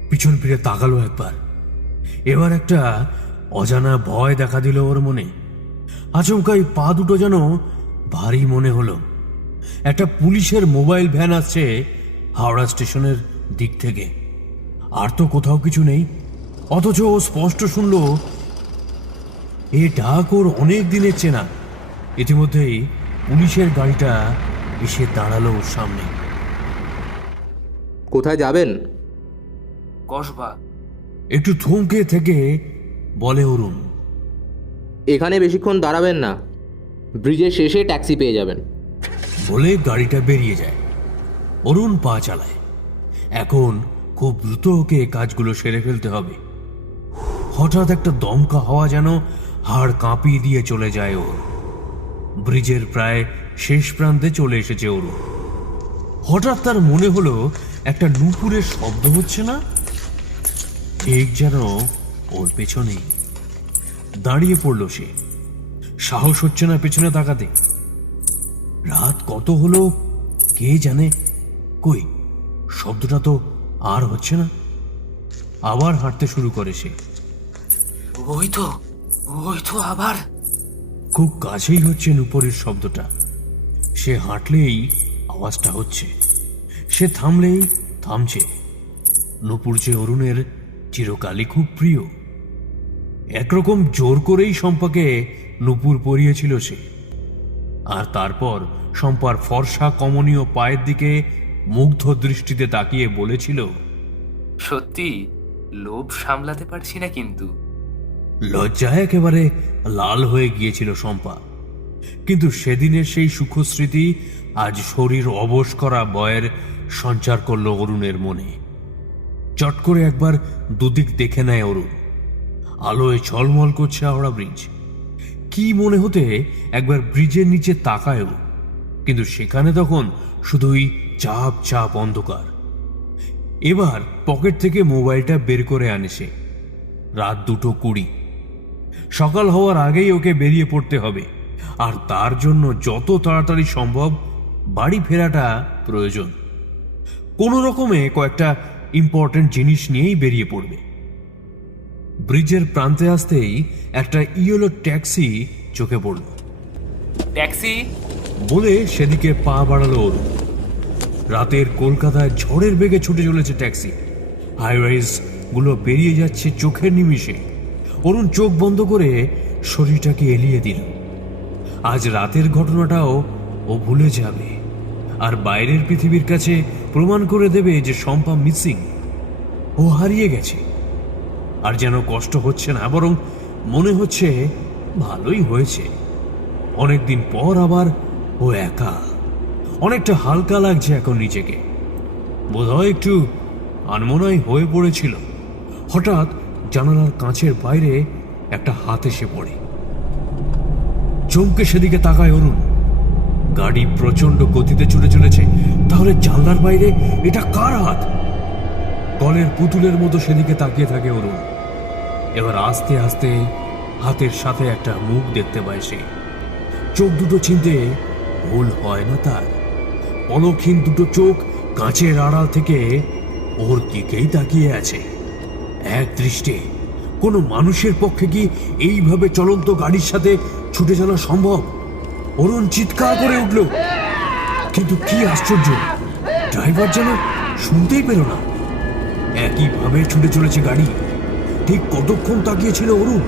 পিছন ফিরে তাকালো একবার। এবার একটা অজানা ভয় দেখা দিল ওর মনে। আচমকাই পা দুটো যেন ভারী মনে হলো। একটা পুলিশের মোবাইল ভ্যান আসছে হাওড়া স্টেশনের দিক থেকে। আর তো কোথাও কিছু নেই। অথচ ও স্পষ্ট শুনল এ ডাক ওর অনেক দিনের চেনা। ইতিমধ্যেই পুলিশের গাড়িটা এসে দাঁড়ালো ওর সামনে। কোথায় যাবেন? কসবা। একটু থমকে থেকে বলে অরুণ। এখানে বেশিক্ষণ দাঁড়াবেন না, ব্রিজের শেষে ট্যাক্সি পেয়ে যাবেন। বলে গাড়িটা বেরিয়ে যায়। অরুণ পা চালায়। এখন খুব দ্রুত ওকে কাজগুলো সেরে ফেলতে হবে। হঠাৎ একটা দমকা হাওয়া যেন হাড় কাঁপিয়ে দিয়ে চলে যায় ওর। ব্রিজের প্রায় শেষ প্রান্তে চলে এসেছে অরুণ। হঠাৎ তার মনে হলো একটা নুপুরের শব্দ হচ্ছে না? ঠিক যেন ওর পেছনেই। দাঁড়িয়ে পড়ল সে, সাহস হচ্ছে না পেছনে তাকাতে। রাত কত হলো কে জানে, কই শব্দটা তো আর হচ্ছে না। আবার হাঁটতে শুরু করে সে। ওই তো আবার। খুব কাছেই হচ্ছে নুপুরের শব্দটা। সে হাঁটলেই আওয়াজটা হচ্ছে, সে থামলেই থামছে। নুপুর যে অরুণের চিরকালই খুব প্রিয়। একরকম জোর করেই শম্পাকে নুপুর পরিয়েছিল সে। আর তারপর শম্পার ফর্সা কমনীয় পায়ের দিকে মুগ্ধ দৃষ্টিতে তাকিয়ে বলেছিল, সত্যি লোভ সামলাতে পারছি না কিন্তু। লজ্জায় একেবারে লাল হয়ে গিয়েছিল শম্পা। কিন্তু সেদিনের সেই সুখস্মৃতি আজ শরীর অবশ করা বয়ের সঞ্চার করল অরুণের মনে। চট করে একবার দুদিক দেখে নেয় অরুণ। আলোয় ঝলমল করছে হাওড়া ব্রিজ। কি মনে হতে একবার ব্রিজের নিচে তাকায়ও, কিন্তু সেখানে তখন শুধুই চাপ চাপ অন্ধকার। এবার পকেট থেকে মোবাইলটা বের করে আনে সে। রাত 2:20। সকাল হওয়ার আগেই ওকে বেরিয়ে পড়তে হবে, আর তার জন্য যত তাড়াতাড়ি সম্ভব বাড়ি ফেরাটা প্রয়োজন। কোনো রকমে কয়েকটা ইম্পর্টেন্ট জিনিস নিয়েই বেরিয়ে পড়বে। ব্রিজের প্রান্তে আসতেই একটা ইয়েলো ট্যাক্সি চোখে পড়ল। ট্যাক্সি বলে সেদিকে পা বাড়ালো অরুণ। রাতের কলকাতায় ঝড়ের বেগে ছুটে চলেছে ট্যাক্সি। হাইরাইজ গুলো বেরিয়ে যাচ্ছে চোখের নিমিষে। অরুণ চোখ বন্ধ করে শরীরটাকে এলিয়ে দিল। আজ রাতের ঘটনাটাও ও ভুলে যাবে, আর বাইরের পৃথিবীর কাছে প্রমাণ করে দেবে যে শম্পা মিসিং, ও হারিয়ে গেছে। আর যেন কষ্ট হচ্ছে না, বরং মনে হচ্ছে ভালোই হয়েছে। অনেকদিন পর আবার ও একা। অনেকটা হালকা লাগছে এখন নিজেকে। বোধহয় একটু আনমনাই হয়ে পড়েছিল। হঠাৎ জানালার কাঁচের বাইরে একটা হাত এসে পড়ে। চমকে সেদিকে তাকায় অরুণ। গাড়ি প্রচন্ড গতিতে ছুটে চলেছে। তাহলে জানলার বাইরে এটা কার হাত? কলের পুতুলের মতো সেদিকে তাকিয়ে থাকে অরুণ। এবার আস্তে আস্তে হাতের সাথে একটা মুখ দেখতে পায় সে। চোখ দুটো চিনতে ভুল হয় না তার। পলকহীন দুটো চোখ কাঁচের আড়াল থেকে ওর দিকেই তাকিয়ে আছে এক দৃষ্টে। কোনো মানুষের পক্ষে কি এইভাবে চলন্ত গাড়ির সাথে ছুটে চলা সম্ভব? অরুণ চিৎকার করে উঠল, কিন্তু কি আশ্চর্য, ড্রাইভার যেন শুনতেই পেল না। একইভাবে ছুটে চলেছে গাড়ি। ঠিক কতক্ষণ তাকিয়েছিল অরুণ।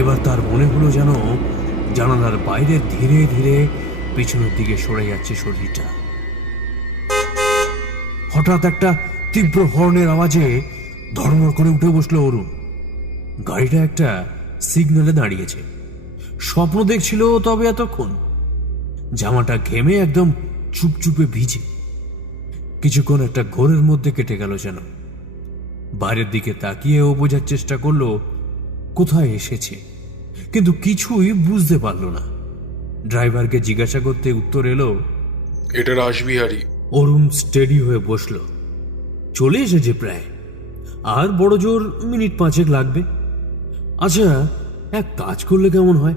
এবার তার মনে হলো যেন জানালার বাইরে ধীরে ধীরে পিছনের দিকে সরে যাচ্ছে শরীরটা। হঠাৎ একটা তীব্র হর্নের আওয়াজে ধড়মড় করে উঠে বসলো অরুণ। গাড়িটা একটা সিগন্যালে দাঁড়িয়েছে। স্বপ্ন দেখছিল তবে এতক্ষণ। জামাটা ঘেমে একদম চুপচুপে ভিজে। কিছুক্ষণ একটা ঘোরের মধ্যে কেটে গেল যেন। বাইরের দিকে তাকিয়ে ও বোঝার চেষ্টা করলো কোথায় এসেছে, কিন্তু কিছুই বুঝতে পারল না। ড্রাইভারকে জিজ্ঞাসা করতে উত্তর এলো, এটা রাসবিহারী। অরুণ স্টেডি হয়ে বসল। চলে এসেছে প্রায়, আর বড় জোর মিনিট 5 লাগবে। আচ্ছা, এক কাজ করলে কেমন হয়?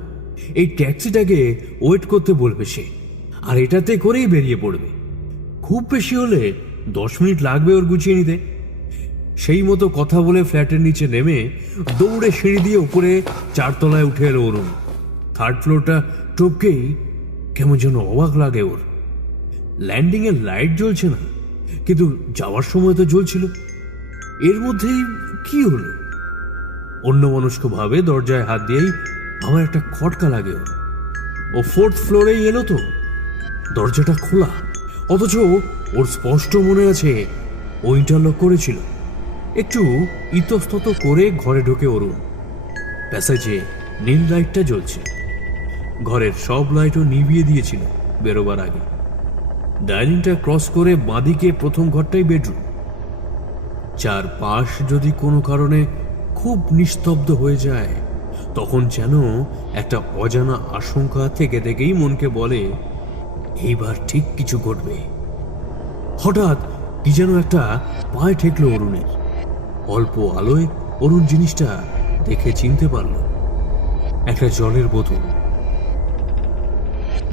এই ট্যাক্সিটাকে ওয়েট করতে বলবে সে, আর এটাতে করেই বেরিয়ে পড়বে। খুব বেশি হলে 10 মিনিট লাগবে ওর গুছিয়ে নিতে। সেই মতো কথা বলে ফ্ল্যাটের নিচে নেমে দৌড়ে সিঁড়ি দিয়ে উপরে 4 তলায় উঠে এলো অরুণ। 3rd ফ্লোরটা টপকেই কেমন যেন অবাক লাগে ওর। ল্যান্ডিং এর লাইট জ্বলছে না, কিন্তু যাওয়ার সময় তো জ্বলছিল। এর মধ্যেই কি হলো? অন্য মানুষক ভাবে দরজায় হাত দিয়েই আমার একটা খটকা লাগে ওর। ও 4th ফ্লোরেই এলো তো, দরজাটা খোলা, অথচ ওর স্পষ্ট মনে আছে ও ইন্টারলক করেছিল। একটু ইতস্তত করে ঘরে ঢোকে অরুণ। প্যাসেজে নীল লাইটটা জ্বলছে। ঘরের সব লাইটও নিভিয়ে দিয়েছিল বেরোবার আগে। ডাইনিংটা ক্রস করে বাঁদিকে প্রথম ঘরটাই বেডরুম। চারপাশ যদি কোনো কারণে খুব নিস্তব্ধ হয়ে যায়, তখন যেন একটা অজানা আশঙ্কা থেকে থেকেই মনকে বলে এইবার ঠিক কিছু ঘটবে। হঠাৎ কি যেন একটা পায়ে ঠেকলো অরুণের। অল্প আলোয় অরুণ জিনিসটা দেখে চিনতে পারল। একটা জলের বোতল।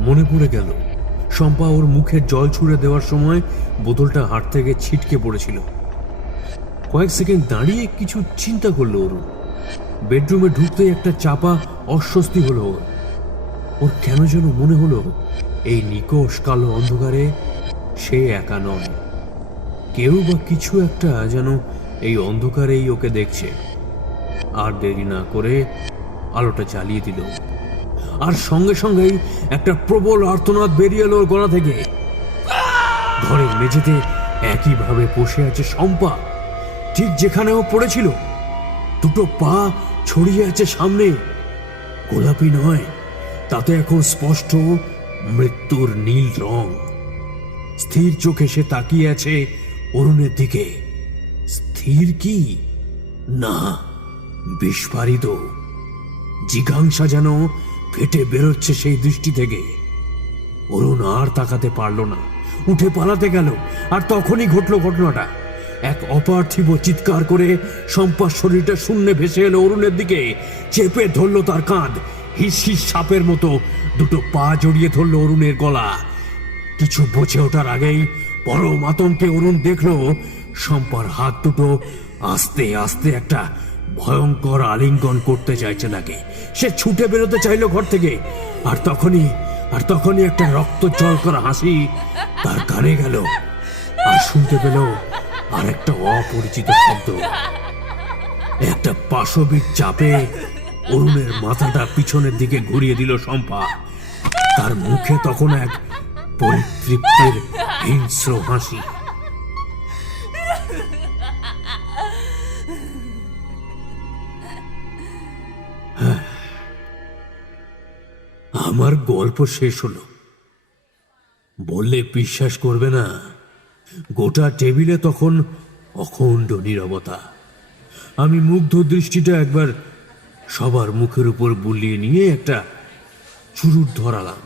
মনে পড়ে গেল শম্পা ওর মুখে জল ছুঁড়ে দেওয়ার সময় বোতলটা হাত থেকে ছিটকে পড়েছিল। কয়েক সেকেন্ড দাঁড়িয়ে কিছু চিন্তা করলো অরুণ। বেডরুমে ঢুকতেই একটা চাপা অস্বস্তি হলো ওর। ওর কেন যেন মনে হলো এই নিকষ কালো অন্ধকারে সে একা নয়, কেউ বা কিছু একটা যেন এই অন্ধকারেই ওকে দেখছে। আর দেরি না করে আলোটা জ্বালিয়ে দিল, আর সঙ্গে সঙ্গেই একটা প্রবল আর্তনাদ বেরিয়ে এলো ওর গলা থেকে। ঘরের মেঝেতে একইভাবে বসে আছে শম্পা, ঠিক যেখানে ও পড়েছিল। দুটো পা ছড়িয়ে আছে সামনে, গোলাপি নয়, তাতে এখন স্পষ্ট মৃত্যুর নীল রং। স্থির চোখে সে তাকিয়ে আছে অরুণের দিকে। স্থির কি না, বিস্ফারিত জিজ্ঞাসা যেন ফেটে বেরোচ্ছে সেই দৃষ্টি থেকে। অরুণ আর তাকাতে পারল না, উঠে পালাতে গেল। আর তখনই ঘটল ঘটনাটা। এক অপার্থিব চিৎকার করে শম্পার শরীরটা শূন্যে ভেসে এলো অরুণের দিকে, চেপে ধরল তার কাঁধ। হিস হিস সাপের মতো দুটো পা জড়িয়ে ধরল অরুণের গলা। কিছু বুঝে ওঠার আগেই পরম আতঙ্কে অরুণ দেখল শম্পার হাত দুটো আস্তে আস্তে একটা ভয়ঙ্কর আলিঙ্গন করতে চাইছে তাকে। সে ছুটে বেরোতে চাইল ঘর থেকে। আর তখনই একটা রক্ত জল করা হাসি তার কানে গেল, আর শুনতে পেল আর একটা অপরিচিত শব্দ। একটা পাশবিক চাপে অরুণের মাথাটা পিছনের দিকে ঘুরিয়ে দিল শম্পা। তার মুখে তখন এক পরিতৃপ্তির হিংস্র হাসি। আমার গল্প শেষ হলো। বললে বিশ্বাস করবে না, গোটা টেবিলে তখন অখণ্ড নীরবতা। আমি মুগ্ধ দৃষ্টিটা একবার সবার মুখের উপর বুলিয়ে নিয়ে একটা চুরুট ধরালাম।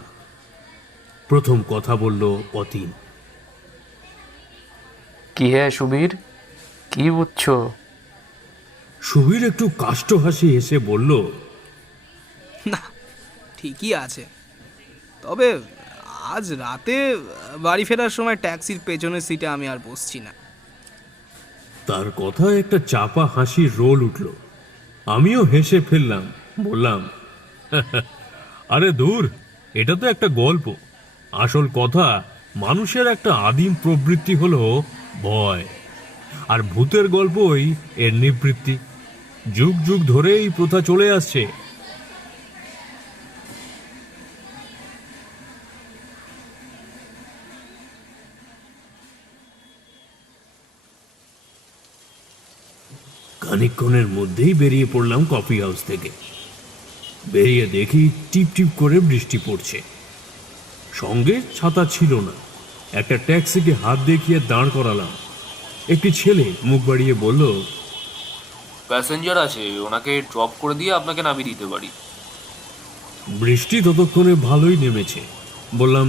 প্রথম কথা বলল অতীন। কি হ্যাঁ সুবীর, কি বুঝছো? সুবীর একটু কাষ্ঠ হাসি এসে বলল, না, ঠিকই আছে। তবে আজ রাতে বাড়ি ফেরার সময় ট্যাক্সির পেছনের সিটে আমি আর বসছি না। তার কথায় একটা চাপা হাসির রোল উঠল। আমিও হেসে ফেললাম, বললাম, আরে দূর, এটা তো একটা গল্প। আসল কথা, মানুষের একটা আদিম প্রবৃত্তি হলো ভয়, আর ভূতের গল্পই এর নিবৃত্তি। যুগ যুগ ধরে এই প্রথা চলে আসছে। খানিকক্ষণের মধ্যেই বেরিয়ে পড়লাম কফি হাউস থেকে। বেরিয়ে দেখি টিপ টিপ করে বৃষ্টি পড়ছে। সঙ্গে ছাতা ছিল না। একটা ট্যাক্সিকে হাত দেখিয়ে দাঁড় করালাম। একটি ছেলে মুখ বাড়িয়ে বলল, প্যাসেঞ্জার আছে, ওনাকে ড্রপ করে দিয়ে আপনাকে নামিয়ে দিতে পারি। বৃষ্টি ততক্ষণে ভালোই নেমেছে। বললাম,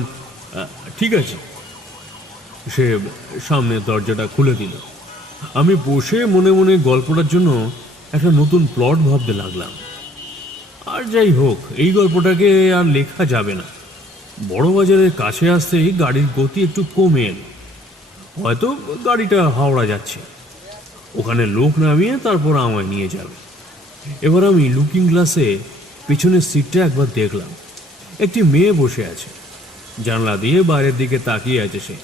ঠিক আছে। সে সামনের দরজাটা খুলে দিল। আমি বসে মনে মনে গল্পটার জন্য একটা নতুন প্লট ভাবতে লাগলাম। আর যাই হোক, এই গল্পটাকে আর লেখা যাবে না। বড় বাজারের কাছে আসতেই গাড়ির গতি একটু কমে এল। হয়তো গাড়িটা হাওড়া যাচ্ছে। ওখানে লোক নামিয়ে তারপর আমায় নিয়ে যাবে। এবার আমি লুকিং গ্লাসে পিছনের সিটটা একবার দেখলাম। একটি মেয়ে বসে আছে, জানলা দিয়ে বাইরের দিকে তাকিয়ে আছে সে।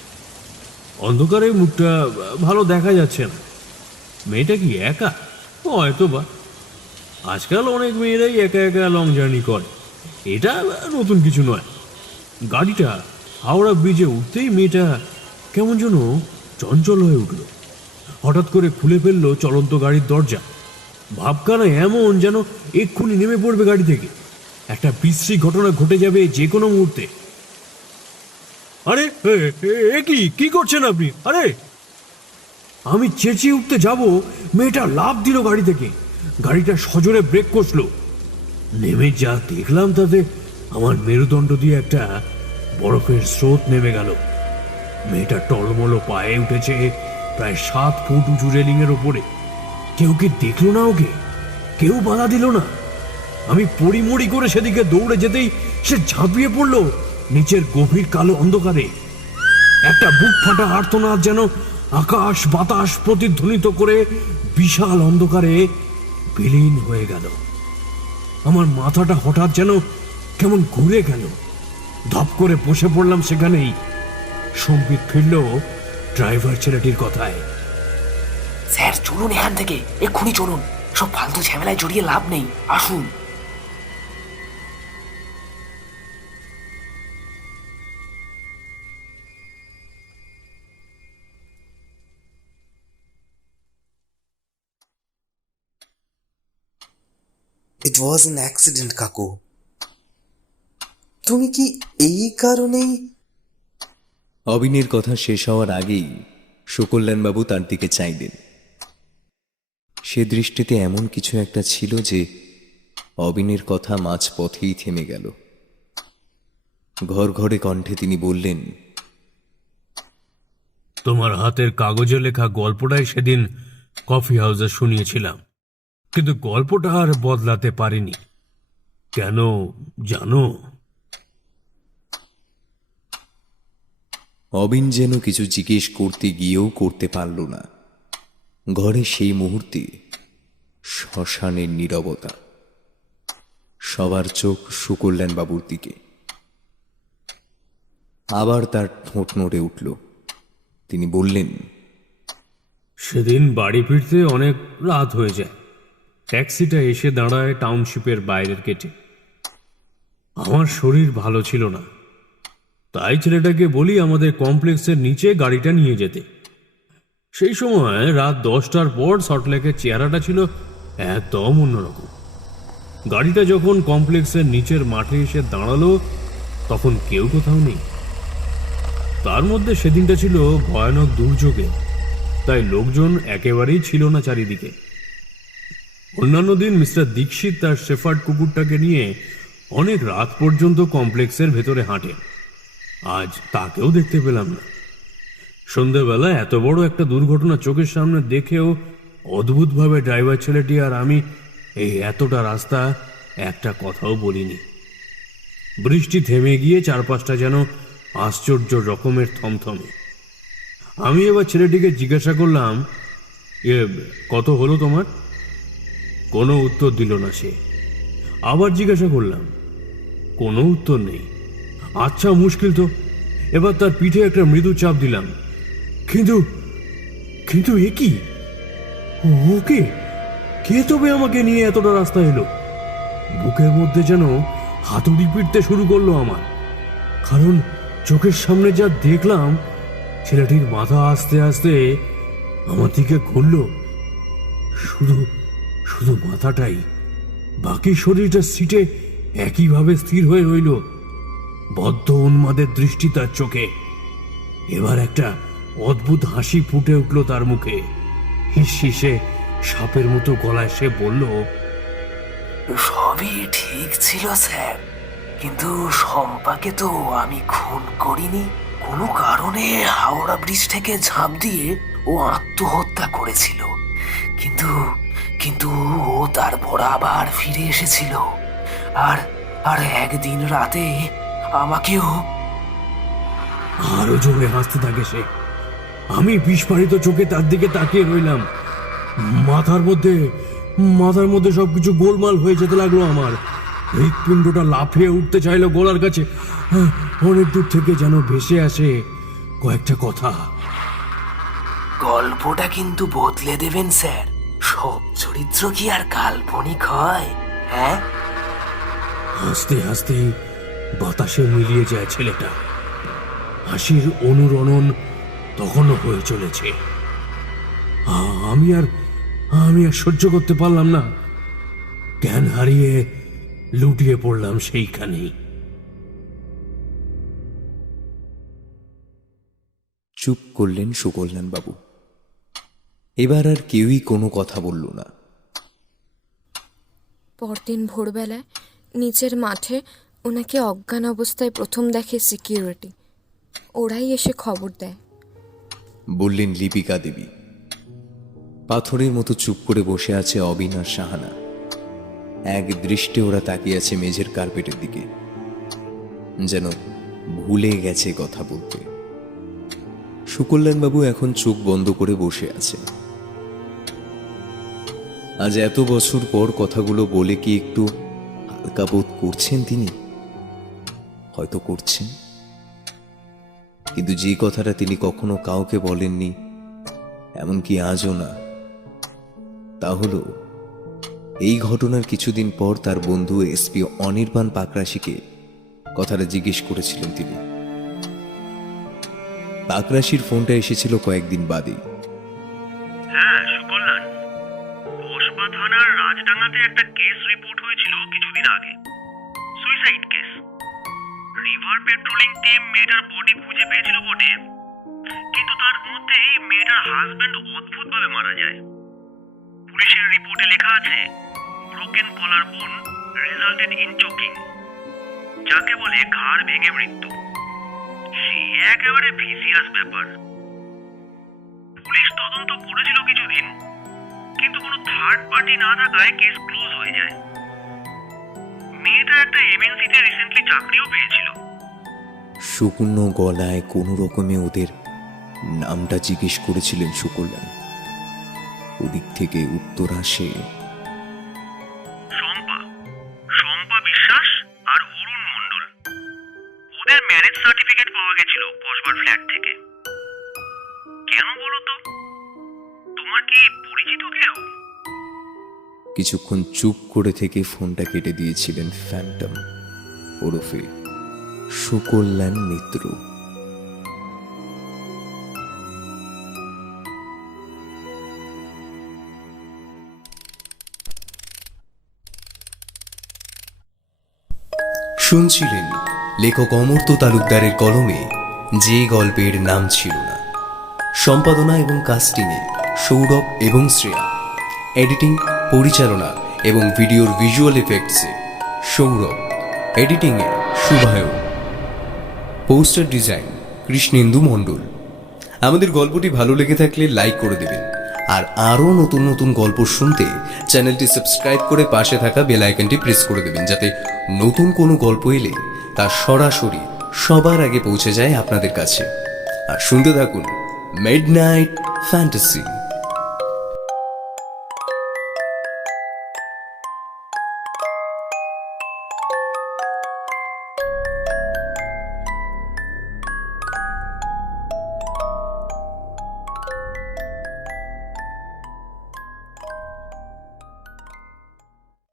অন্ধকারে মুখটা ভালো দেখা যাচ্ছে না। মেয়েটা কি একা? হয়তো বা। আজকাল অনেক মেয়েরাই একা একা লং জার্নি করে, এটা নতুন কিছু নয়। গাড়িটা হাওড়া ব্রিজে উঠতেই মেয়েটা কেমন যেন চঞ্চল হয়ে উঠল। হঠাৎ করে খুলে ফেললো চলন্ত গাড়ির দরজা। ভাবখানা এমন যেন এক্ষুনি নেমে পড়বে গাড়ি থেকে। একটা বিশ্রী ঘটনা ঘটে যাবে যে কোনো মুহূর্তে। আরে কি করছেন আপনি? আরে! আমি চেঁচিয়ে উঠতে যাব, মেয়েটা লাফ দিল গাড়ি থেকে। গাড়িটা সজোরে ব্রেক কষলো। নেমে যা দেখলাম তাতে আমার মেরুদণ্ড দিয়ে একটা বরফের স্রোত নেমে গেল। মেয়েটা টলমলো পায়ে উঠেছে প্রায় 7 ফুট উঁচু রেলিংয়ের ওপরে। কেউ কি দেখলো না ওকে? কেউ বাধা দিল না? আমি পড়িমড়ি করে সেদিকে দৌড়ে যেতেই সে ঝাঁপিয়ে পড়লো নিচের গভীর কালো অন্ধকারে। একটা বুক ফাটা আর্তনাদ যেন আকাশ বাতাস প্রতিধ্বনিত করে বিশাল অন্ধকারে বিলীন হয়ে গেল। আমার মাথাটা হঠাৎ যেন কেমন ঘুরে গেল। ধপ করে বসে পড়লাম সেখানেই। সম্বিত ফিরল ড্রাইভার ছেলেটির কথায়। স্যার চলুন এখান থেকে, এক্ষুনি চলুন, সব ফালতু ঝামেলায় জড়িয়ে লাভ নেই, আসুন। ইট ওয়াজ অ্যান অ্যাক্সিডেন্ট কাকু। তুমি কি এই কারণেই? অবিনের কথা শেষ হওয়ার আগেই সুকল্যাণবাবু তার দিকে চাইলেন। সে দৃষ্টিতে এমন কিছু একটা ছিল যে অবিনের কথা মাঝপথেই থেমে গেল। ঘর ঘরে কণ্ঠে তিনি বললেন, তোমার হাতের কাগজে লেখা গল্পটাই সেদিন কফি হাউসে শুনিয়েছিলাম, কিন্তু গল্পটা আর বদলাতে পারিনি। কেন জানো? অবিন যেন কিছু জিজ্ঞেস করতে গিয়েও করতে পারল না। ঘরে সেই মুহূর্তে শ্মশানের নীরবতা। সবার চোখ সুকল্যাণবাবুর দিকে। আবার তার ঠোঁট নড়ে উঠল। তিনি বললেন, সেদিন বাড়ি ফিরতে অনেক রাত হয়ে যায়। ট্যাক্সিটা এসে দাঁড়ায় টাউনশিপের বাইরের গেটে। আমার শরীর ভালো ছিল না, তাই ছেলেটাকে বলি আমাদের কমপ্লেক্সের নিচে গাড়িটা নিয়ে যেতে। সেই সময় রাত 10টার পর সল্টলেকের চেহারাটা ছিল একদম অন্যরকম। গাড়িটা যখন কমপ্লেক্সের নিচের মাঠে এসে দাঁড়ালো তখন কেউ কোথাও নেই। তার মধ্যে সেদিনটা ছিল ভয়ানক দুর্যোগে, তাই লোকজন একেবারেই ছিল না চারিদিকে। অন্যান্য দিন মিস্টার দীক্ষিত তার শেফার্ড কুকুরটাকে নিয়ে অনেক রাত পর্যন্ত কমপ্লেক্সের ভেতরে হাঁটেন। আজ তাকেও দেখতে পেলাম না। সন্ধ্যেবেলা এত বড় একটা দুর্ঘটনা চোখের সামনে দেখেও অদ্ভুতভাবে ড্রাইভার ছেলেটি আর আমি এই এতটা রাস্তা একটা কথাও বলিনি। বৃষ্টি থেমে গিয়ে চারপাশটা যেন আশ্চর্য রকমের থমথমে। আমি এবার ছেলেটিকে জিজ্ঞাসা করলাম, কত হলো তোমার? কোনো উত্তর দিল না সে। আবার জিজ্ঞাসা করলাম, কোনো উত্তর নেই। আচ্ছা, মুশকিল তো। এবার তার পিঠে একটা মৃদু চাপ দিলাম। কিন্তু কিন্তু এ কি? ওকে কে তবে আমাকে নিয়ে এতটা রাস্তা এলো? বুকের মধ্যে যেন হাতুড়ি পিটতে শুরু করলো আমার, কারণ চোখের সামনে যা দেখলাম, ছেলেটির মাথা আস্তে আস্তে আমার দিকে ঘুরল। শুধু শুধু মাথাটাই, বাকি শরীরটা সিটে একইভাবে স্থির হয়ে রইল। বদ্ধ উন্মাদের দৃষ্টি তার চোখে। এবার একটা অদ্ভুত হাসি ফুটে উঠল তার মুখে। হিসে সাপের মতো গলায় সে বলল, সবই ঠিক ছিল স্যার, কিন্তু শম্পাকে তো আমি খুন করিনি। কোনো কারণে হাওড়া ব্রিজ থেকে ঝাঁপ দিয়ে ও আত্মহত্যা করেছিল, কিন্তু কিন্তু ও তারপর আবার ফিরে এসেছিল। আর আর একদিন রাতে আমাকেও। আরো জোরে হাসতে থাকে সে। আমি বিস্ফারিত চোখে তার দিকে তাকিয়ে রইলাম। মাথার মধ্যে সবকিছু গোলমাল হয়ে যেতে লাগলো আমার। হৃৎপিণ্ডটা লাফিয়ে উঠতে চাইলো গলার কাছে। অনেক দূর থেকে যেন ভেসে আসে কয়েকটা কথা। গল্পটা কিন্তু বদলে দেবেন স্যার। সব চরিত্র কি আর কাল্পনিক হয়? হ্যাঁ। হাসতে হাসতে বাতাসে মিলিয়ে যায় ছেলেটা। হাসির অনুরণন তখনও হয়ে চলেছে। আমি আর সহ্য করতে পারলাম না। জ্ঞান হারিয়ে লুটিয়ে পড়লাম সেইখানেই। চুপ করলেন সুকল্যাণবাবু। এবার আর কেউই কোনো কথা বলল না। পরদিন ভোরবেলায় নিচের মাঠে ওনাকে অজ্ঞান অবস্থায় প্রথম দেখে সিকিউরিটি। ওরাই এসে খবর দেয়। বললেন লিপিকা দেবী। পাথরের মতো চুপ করে বসে আছে অবিন আর সাহানা। এক দৃষ্টে ওরা তাকিয়ে আছে মেঝের কার্পেটের দিকে, যেন ভুলে গেছে কথা বলতে। সুকল্যাণবাবু এখন চোখ বন্ধ করে বসে আছে। আজ এত বছর পর কথাগুলো বলে কি একটু হালকা বোধ করছেন তিনি? হয়তো করছেন, কিন্তু যে কথাটা তিনি কখনো কাউকে বলেননি, এমনকি আজও না, তা হলো এই ঘটনার কিছুদিন পর তার বন্ধু এসপি অনির্বাণ পাকরাশিকে কথাটা জিজ্ঞেস করেছিলেন তিনি। পাকরাশির ফোনটা এসেছিল কয়েকদিন বাদেই। হ্যাঁ সুকল্যাণ, কসবা থানার রাজডাঙ্গাতে একটা কেস রিপোর্ট হয়েছিল কিছুদিন আগে, suicide case. River patrolling team মেয়েটার বডি খুঁজে পেয়েছিল বটে, কিন্তু তার মধ্যেই মেয়েটার হাজবেন্ড অদ্ভুতভাবে মারা যায়। পুলিশের রিপোর্টে লেখা আছে ব্রোকেন কলার বোন রেজাল্টেড ইন চোকিং, যাকে বলে ঘাড় ভেঙে মৃত্যু। সে একেবারে ভিসিয়াস ব্যাপার। পুলিশ তদন্ত করেছিল কিছুদিন, কিন্তু কোনো থার্ড পার্টি না থাকায় কেস ক্লোজ হয়ে যায়। মেয়েটা একটা এমএনসিতে রিসেন্টলি চাকরিও পেয়েছিল। শুকনো গলায় কোনো রকমে ওদের নামটা জিজ্ঞেস করেছিলেন সুকল্যাণ। ওদিক থেকে উত্তর আসে, শম্পা বিশ্বাস আর অরুণ মণ্ডল। ওদের ম্যারেজ সার্টিফিকেট পাওয়া গেছিল কসবার ফ্ল্যাট থেকে। কেন বলো তো? তোমার কি পরিচিত কেউ? কিছুক্ষণ চুপ করে থেকে ফোনটা কেটে দিয়েছিলেন ফ্যান্টম ওরফে সুকল্যাণ মিত্র। শুনছিলেন লেখক অমর্ত্য তালুকদারের কলমে যে গল্পের নাম ছিল না। সম্পাদনা এবং কাস্টিংয়ে সৌরভ এবং শ্রেয়া, এডিটিং, পরিচালনা এবং ভিডিওর ভিজুয়াল এফেক্টসে সৌরভ, এডিটিংয়ে শুভায়ন, পোস্টার ডিজাইন কৃষ্ণেন্দু মণ্ডল। আমাদের গল্পটি ভালো লেগে থাকলে লাইক করে দেবেন, আর আরও নতুন নতুন গল্প শুনতে চ্যানেলটি সাবস্ক্রাইব করে পাশে থাকা বেল আইকনটি প্রেস করে দেবেন, যাতে নতুন কোনো গল্প এলে তা সরাসরি সবার আগে পৌঁছে যায় আপনাদের কাছে। আর শুনতে থাকুন মিডনাইট ফ্যান্টাসি।